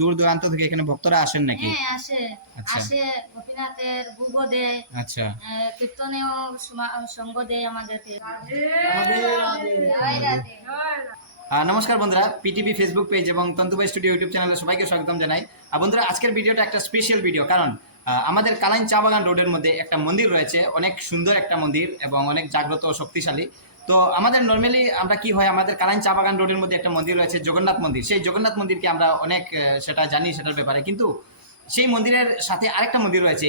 দূর দূরান্ত থেকে এখানে ভক্তরা আসেন নাকি? হ্যাঁ আসে। আচ্ছা আসে গোপীনাথের ভোগও দেয়, আচ্ছা। কীর্তনেও সঙ্গ দেয় আমাদেরকে। নমস্কার বন্ধুরা, পিটিভি ফেসবুক পেজ এবং তন্তুবাই স্টুডিও ইউটিউব চ্যানেলে সবাইকে স্বাগতম জানাই। বন্ধুরা, আজকের ভিডিওটা একটা স্পেশাল ভিডিও, কারণ আমাদের কালাইন চা বাগান রোডের মধ্যে একটা মন্দির রয়েছে, অনেক সুন্দর একটা মন্দির এবং অনেক জাগ্রত ও শক্তিশালী। তো আমাদের নর্মালি আমরা কি হয়, আমাদের কালাইন চা বাগান রোডের মধ্যে একটা মন্দির রয়েছে জগন্নাথ মন্দির। সেই জগন্নাথ মন্দিরকে আমরা অনেক সেটা জানি, সেটার ব্যাপারে, কিন্তু সেই মন্দিরের সাথে আরেকটা মন্দির রয়েছে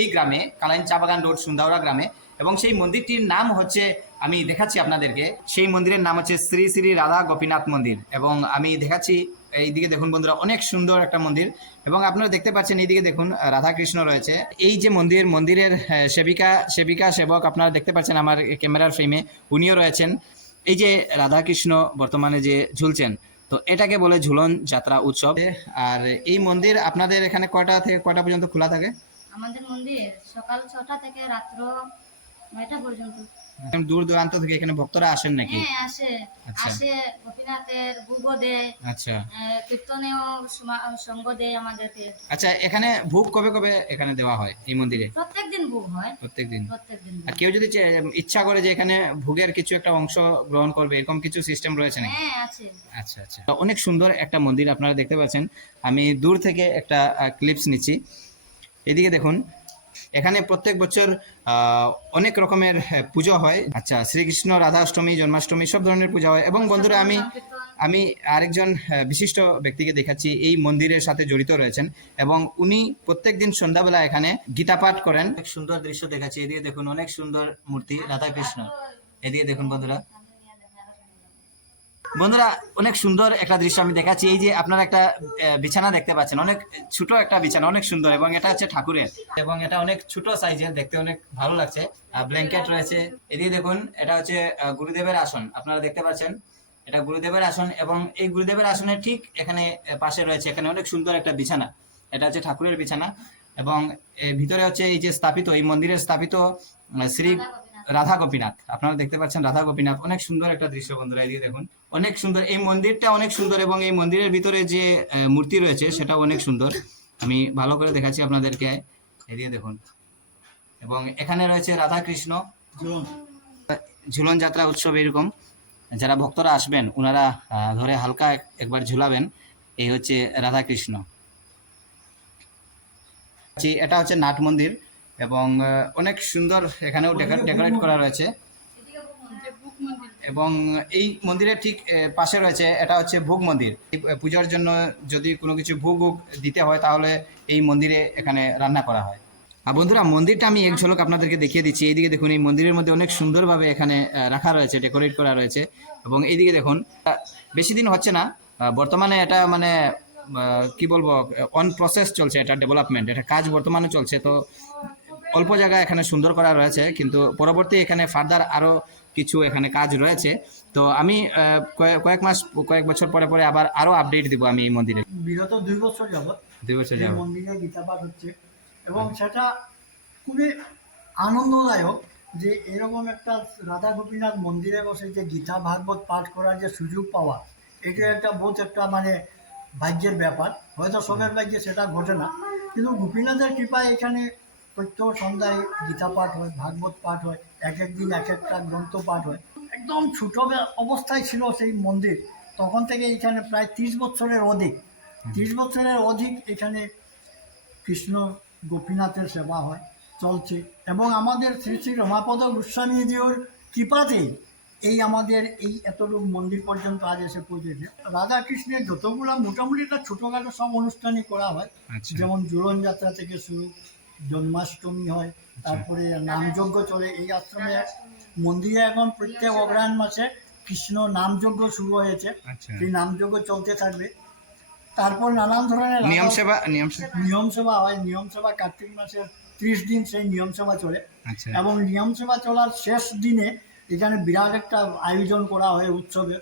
এই গ্রামে, কালাইন চা বাগান রোড সুন্দাওড়া গ্রামে, এবং সেই মন্দিরটির নাম হচ্ছে, আমি দেখাচ্ছি আপনাদেরকে, সেই মন্দিরের নাম হচ্ছে শ্রী শ্রী রাধা গোপীনাথ মন্দির। এবং আমি দেখাচ্ছি, এইদিকে দেখুন বন্ধুরা, অনেক সুন্দর একটা মন্দির। এবং আপনারা দেখতে পাচ্ছেন এইদিকে দেখুন রাধা কৃষ্ণ রয়েছে। এই যে মন্দিরের সেবিকা সেবক আপনারা দেখতে পাচ্ছেন আমার ক্যামেরার ফ্রেমে, উনিও রয়েছেন। এই যে রাধা কৃষ্ণ বর্তমানে যে ঝুলছেন, তো এটাকে বলে ঝুলন যাত্রা উৎসব। আর এই মন্দির আপনাদের এখানে কয়টা থেকে কয়টা পর্যন্ত খোলা থাকে? আমাদের মন্দির সকাল 6টা থেকে রাত্র 9টা পর্যন্ত। দূর দূরান্ত থেকে এখানে ভক্তরা আসেন নাকি? হ্যাঁ আসে। আচ্ছা। আসে গোপীনাথের ভোগও দেয়, আচ্ছা কীর্তনেও সঙ্গ দেয় আমাদেরকে। আচ্ছা, এখানে ভোগ কবে কবে এখানে দেওয়া হয় এই মন্দিরে? প্রত্যেকদিন ভোগ হয়। প্রত্যেকদিন। প্রত্যেকদিন। আর কেউ যদি ইচ্ছা করে যে এখানে ভোগের কিছু একটা অংশ গ্রহণ করবে, এরকম কিছু সিস্টেম রয়েছে নাকি? হ্যাঁ আছে। আচ্ছা আচ্ছা, তো অনেক সুন্দর একটা মন্দির আপনারা দেখতে পাচ্ছেন। আমি দূর থেকে একটা ক্লিপস নিচ্ছি। এদিকে দেখুন, এখানে প্রত্যেক বছর অনেক রকমের পুজো হয়। আচ্ছা, শ্রীকৃষ্ণ রাধাষ্টমী, জন্মাষ্টমী, সব ধরনের পূজা হয়। এবং বন্ধুরা, আমি আরেকজন বিশিষ্ট ব্যক্তিকে দেখাচ্ছি, এই মন্দিরের সাথে জড়িত রয়েছেন, এবং উনি প্রত্যেক দিন সন্ধ্যাবেলা এখানে গীতা পাঠ করেন। অনেক সুন্দর দৃশ্য দেখাচ্ছি। এদিকে দেখুন, অনেক সুন্দর মূর্তি রাধা কৃষ্ণ। এদিকে দেখুন বন্ধুরা, অনেক সুন্দর একটা দৃশ্য আমি দেখাচ্ছি। এই যে আপনারা একটা বিছানা দেখতে পাচ্ছেন, অনেক ছোট একটা বিছানা, অনেক সুন্দর, এবং এটা হচ্ছে ঠাকুরের, এবং এটা অনেক ছোট সাইজের, দেখতে অনেক ভালো লাগছে। ব্ল্যাঙ্কেট রয়েছে। এদিকে দেখুন, এটা হচ্ছে গুরুদেবের আসন, আপনারা দেখতে পাচ্ছেন, এটা গুরুদেবের আসন। এবং এই গুরুদেবের আসনের ঠিক এখানে পাশে রয়েছে এখানে অনেক সুন্দর একটা বিছানা, এটা হচ্ছে ঠাকুরের বিছানা। এবং ভিতরে হচ্ছে এই যে স্থাপিত, এই মন্দিরের স্থাপিত শ্রী রাধা গোপীনাথ, আপনারা দেখতে পাচ্ছেন রাধা গোপীনাথ। অনেক সুন্দর একটা দৃশ্য বন্ধুরা, এদিকে দেখুন, অনেক সুন্দর এই মন্দিরটা, অনেক সুন্দর। এবং এই মন্দিরের ভিতরে যে মূর্তি রয়েছে সেটাও অনেক সুন্দর, আমি ভালো করে দেখাচ্ছি আপনাদেরকে। এদিকে দেখুন, এবং এখানে রয়েছে রাধা কৃষ্ণ ঝুলন যাত্রা উৎসব। এরকম যারা ভক্তরা আসবেন, ওনারা ধরে হালকা একবার ঝুলাবেন। এই হচ্ছে রাধা কৃষ্ণ। এটা হচ্ছে নাট মন্দির, এবং অনেক সুন্দর এখানেও ডেকোরেট করা রয়েছে। এবং এই মন্দিরের ঠিক পাশে রয়েছে, এটা হচ্ছে ভোগ মন্দির। পূজার জন্য যদি কোনো কিছু ভোগ দিতে হয়, তাহলে এই মন্দিরে এখানে রান্না করা হয়। আর বন্ধুরা, মন্দিরটা আমি এক ঝলক আপনাদেরকে দেখিয়ে দিচ্ছি। এইদিকে দেখুন, এই মন্দিরের মধ্যে অনেক সুন্দরভাবে এখানে রাখা রয়েছে, ডেকোরেট করা রয়েছে। এবং এইদিকে দেখুন, বেশি দিন হচ্ছে না, বর্তমানে এটা মানে কি বলবো, অন প্রসেস চলছে, এটা ডেভেলপমেন্ট, এটা কাজ বর্তমানে চলছে। তো অল্প জায়গা এখানে সুন্দর করা রয়েছে, কিন্তু পরবর্তী এখানে ফার্দার আরো কিছু এখানে কাজ রয়েছে। তো আমি কয়েক বছর পরে পরে আবার আরো আপডেট দিব আমি এই মন্দিরে। বিগত 2 বছর যাবত মন্দিরে গীতা পাঠ হচ্ছে, এবং সেটা খুবই আনন্দদায়ক যে এরকম একটা রাধা গোপীনাথ মন্দিরে বসে যে গীতা ভাগবত পাঠ করার যে সুযোগ পাওয়া, এটা একটা বহুত একটা মানে ভাগ্যের ব্যাপার। হয়তো সবের ভাগ্যে সেটা ঘটে না, কিন্তু গোপীনাথের কৃপায় এখানে প্রত্যহ সন্ধ্যায় গীতা পাঠ হয়, ভাগবত পাঠ হয়, এক একদিন এক একটা গ্রন্থ পাঠ হয়। একদম ছোট অবস্থায় ছিল সেই মন্দির, তখন থেকে এখানে প্রায় 30 বছরের অধিক এখানে কৃষ্ণ গোপীনাথের সেবা হয়, চলছে। এবং আমাদের শ্রী শ্রী রমাপদ গোস্বামীজির কৃপাতেই এই আমাদের এই এতটুকু মন্দির পর্যন্ত আজ এসে পৌঁছেছে। রাধা কৃষ্ণের যতগুলো মোটামুটি একটা ছোটোখাটো সব অনুষ্ঠানই করা হয়। যেমন ঝুলন যাত্রা থেকে শুরু, জন্মাষ্টমী হয়, তারপরে নামযজ্ঞ চলে এই আশ্রমে। মন্দিরে এখন প্রত্যেক অগ্রহায়ণ মাসে কৃষ্ণ নামযজ্ঞ শুরু হয়েছে, সেই নামযজ্ঞ চলতে থাকবে। তারপর নানান ধরনের নিয়ম সেবা হয়। নিয়ম সেবা কার্তিক মাসের 30 দিন সেই নিয়ম সেবা চলে। এবং নিয়ম সেবা চলার শেষ দিনে এখানে বিরাট একটা আয়োজন করা হয় উৎসবের।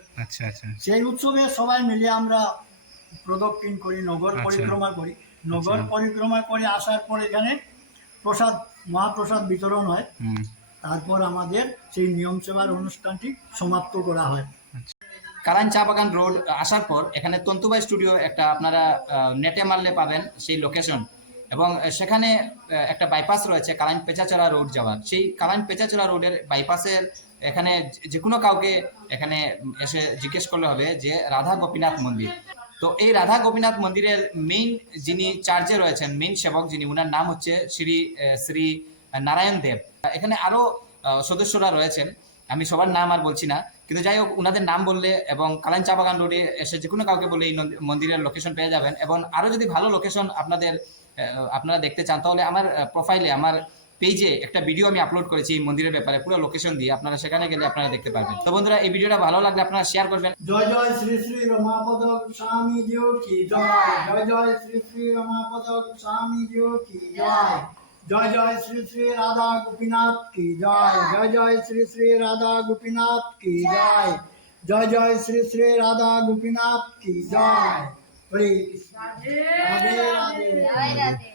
সেই উৎসবে সবাই মিলে আমরা প্রদক্ষিণ করি, নগর পরিক্রমা করি। নগর পরিক্রমা করে আসার পর এখানে মহাপ্রসাদ বিতরণ হয়। তারপর আমাদের সেই নিয়ম সেবার অনুষ্ঠানটি সমাপ্ত করা হয়। কালাইন চা বাগান রোড আসার পর এখানে তন্তুবাই স্টুডিও একটা আপনারা নেটে মারলে পাবেন সেই লোকেশন, এবং সেখানে একটা বাইপাস রয়েছে কালাইন পেঁচাচড়া রোড যাওয়ার। সেই কালাইন পেঁচাচড়া রোডের বাইপাসের এখানে যে কোনো কাউকে এখানে এসে জিজ্ঞেস করলে হবে যে রাধা গোপীনাথ মন্দির। তো এই রাধা গোপীনাথ মন্দিরের মেইন যিনি চার্জে রয়েছেন, মেইন সেবক যিনি, উনার নাম হচ্ছে শ্রী নারায়ণ দেব। এখানে আরো সদস্যরা রয়েছেন, আমি সবার নাম আর বলছি না, কিন্তু যাই হোক উনাদের নাম বললে এবং কালাইন চা বাগান রোডে এসে যে কোনো কাউকে বলে এই মন্দিরের লোকেশন পেয়ে যাবেন। এবং আরো যদি ভালো লোকেশন আপনারা দেখতে চান তাহলে আমার প্রোফাইলে, আমার পেজে একটা ভিডিও আমি আপলোড করেছি এই মন্দিরের ব্যাপারে, পুরো লোকেশন দিয়ে। আপনারা সেখানে গেলে আপনারা দেখতে পারবেন। তো বন্ধুরা, এই ভিডিওটা ভালো লাগলে আপনারা শেয়ার করবেন। জয় জয় শ্রী শ্রী রমাপদ স্বামী জিও কি জয়, জয় জয় শ্রী শ্রী রমাপদ স্বামী জিও কি জয়, জয় জয় শ্রী শ্রী রাধা গোপীনাথ কি জয়, জয় জয় শ্রী শ্রী রাধা গোপীনাথ কি জয়, জয় জয় শ্রী শ্রী রাধা গোপীনাথ কি জয়। হরে কৃষ্ণ। রাধে রাধে। জয় রাধে।